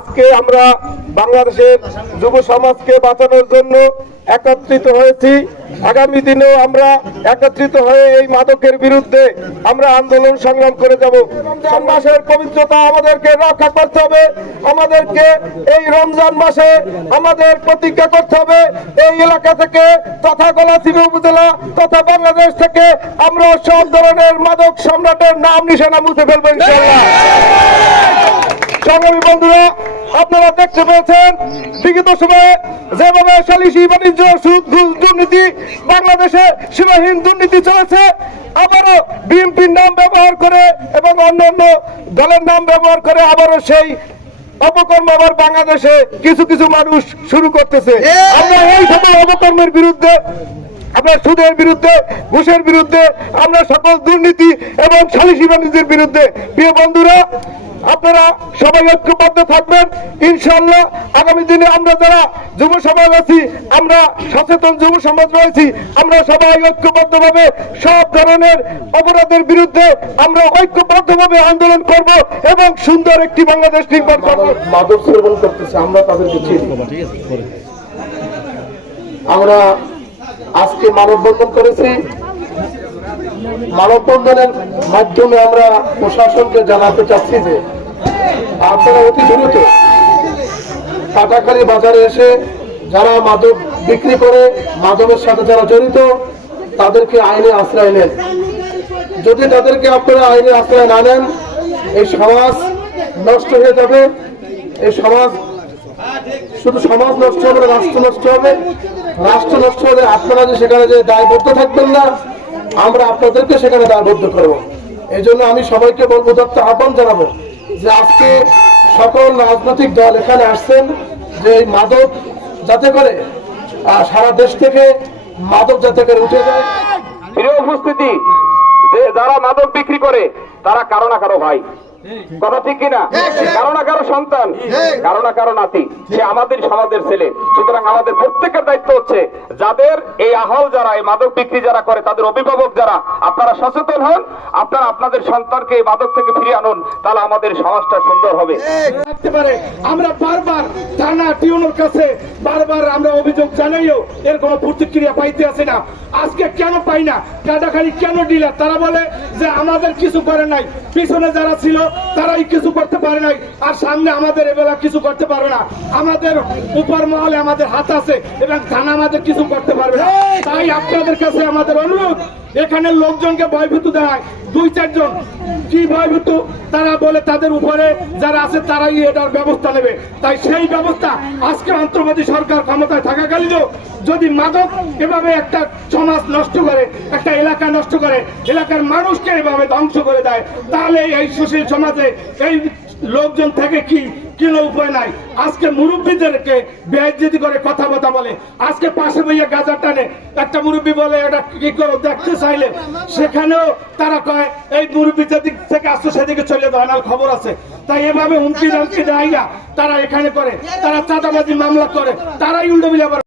আজকে আমরা বাংলাদেশের যুব সমাজকে বাঁচানোর জন্য একত্রিত হয়েছি। আগামী দিনেও আমরা একত্রিত হয়ে এই মাদকের বিরুদ্ধে আমরা আন্দোলন সংগ্রাম করে যাব। মাসের পবিত্রতা আমাদেরকে রক্ষা করতে হবে। আমাদেরকে এই রমজান মাসে আমাদের প্রতিজ্ঞা করতে হবে। এই এলাকা থেকে তথা গলাচিপি উপজেলা তথা বাংলাদেশ থেকে আমরা সব ধরনের মাদক সম্রাটের নাম নিশানা মুছে ফেলব ইনশাআল্লাহ। সংগ্রামী বন্ধুরা? আপনারা দেখতে পেয়েছেন বিগত সময়ে যেভাবে সালিসি বাণিজ্য সুদ ঘুষ দুর্নীতি বাংলাদেশে সীমাহীন দুর্নীতি চলেছে আবারও বিএনপির নাম ব্যবহার করে এবং অন্যান্য দলের নাম ব্যবহার করে আবারও সেই অপকর্ম আবার বাংলাদেশে কিছু কিছু মানুষ শুরু করতেছে। আমরা এই সকল অপকর্মের বিরুদ্ধে আমরা সুদের বিরুদ্ধে ঘুষের বিরুদ্ধে আমরা সকল দুর্নীতি এবং সালিসি বাণিজ্যের বিরুদ্ধে। প্রিয় বন্ধুরা আপনারা সবাই ঐক্যবদ্ধ থাকবেন। ইনশাল্লাহ আগামী দিনে আমরা যারা যুব সমাজ আছি, আমরা সচেতন যুব সমাজ রয়েছি, আমরা সবাই ঐক্যবদ্ধভাবে সব ধরনের অপরাধের বিরুদ্ধে আমরা ঐক্যবদ্ধভাবে আন্দোলন করব এবং সুন্দর একটি বাংলাদেশ নির্মাণ করব। মাদক সেবন করতেছে, আমরা তাদেরকে আমরা আজকে মানববন্ধন করেছি মানববন্ধনের মাধ্যমে আমরা প্রশাসনকে জানাতে চাচ্ছি যে আপনারা অতি দ্রুত কাটাখালী বাজারে এসে যারা মাদক বিক্রি করে, মাদকের সাথে যারা জড়িত, তাদেরকে আইনে আশ্রয় নেন। যদি তাদেরকে আপনারা আইনে আশ্রয় না নেন, এই সমাজ নষ্ট হয়ে যাবে। এই সমাজ শুধু সমাজ নষ্ট হবে রাষ্ট্র নষ্ট হবে। রাষ্ট্র নষ্ট হলে আপনারা যে সেখানে যে দায়বদ্ধ থাকবেন না আমরা আপনাদেরকে সেখানে দায়বদ্ধ করব। এই জন্য আমি সবাইকে বলব, দত্ত আহ্বান জানাব যে আজকে সকল রাজনৈতিক দল এখানে আসছেন যে মাদক যাতে করে সারা দেশ থেকে মাদক যাতে করে উঠে যায়। উপস্থিতি, যে যারা মাদক বিক্রি করে, তারা কারও না কারও ভাই। কথা ঠিক কিনা? কারও না কারও সন্তান কারও না কারও নাতি। সে আমাদের সমাজের ছেলে। সুতরাং আমাদের প্রত্যেকের দায়িত্ব হচ্ছে যাদের এই আহল যারা এই মাদক বিক্রি যারা করে তাদের অভিভাবক যারা আপনারা সচেতন হন আপনারা আপনাদের সন্তানকে এই মাদক থেকে ফিরিয়ে আনুন তাহলে আমাদের সমাজটা সুন্দর হবে। আমরা বারবার থানা টিউনোর কাছে বারবার আমরা অভিযোগ জানাইও এর কোনো প্রতিক্রিয়া পাইতে আসে না। আজকে কেন পাই না? কাটাখালি কেন ডিলার? তারা বলে যে আমাদের কিছু করে নাই। পিছনে যারা ছিল তারাই কিছু করতে পারে নাই। আর সামনে আমাদের এবেলা কিছু করতে পারবে না। আমাদের উপর মহলে আমাদের হাত আছে এবং থানা আমাদের কিছু করতে পারবে না। তাই আপনাদের কাছে আমাদের অনুরোধ এখানে লোকজনকে ভয়ভীত দেয় দুই, চারজন। কি ভয়ভীত? তারা বলে তাদের উপরে যারা আছে তারাই এটার ব্যবস্থা নেবে। তাই সেই ব্যবস্থা আজকে অন্তর্বর্তী সরকার ক্ষমতায় থাকাকালীনও যদি মাদক এভাবে একটা সমাজ নষ্ট করে, একটা এলাকা নষ্ট করে, এলাকার মানুষকে এভাবে ধ্বংস করে দেয়, তাহলে এই সুশীল সমাজে এই লোকজন থেকে কি কোনো উপায় নাই। আজকে মুরব্বীদেরকে বেআইজিদি করে কথা কথা বলে। আজকে পাশে বইয়া গাজা টানে। একটা মুরব্বী বলে, এটা কি করো, দেখতে চাইলে? সেখানেও তারা কয়, এই মুরব্বী যেদিক থেকে আসছে, সেদিকে চলে যাও না খবর আছে। তাই এভাবে হুমকি দামকি দেয় তারা এখানে করে, তারা চাঁদাবাজি মামলা করে, তারাই উল্টো আবার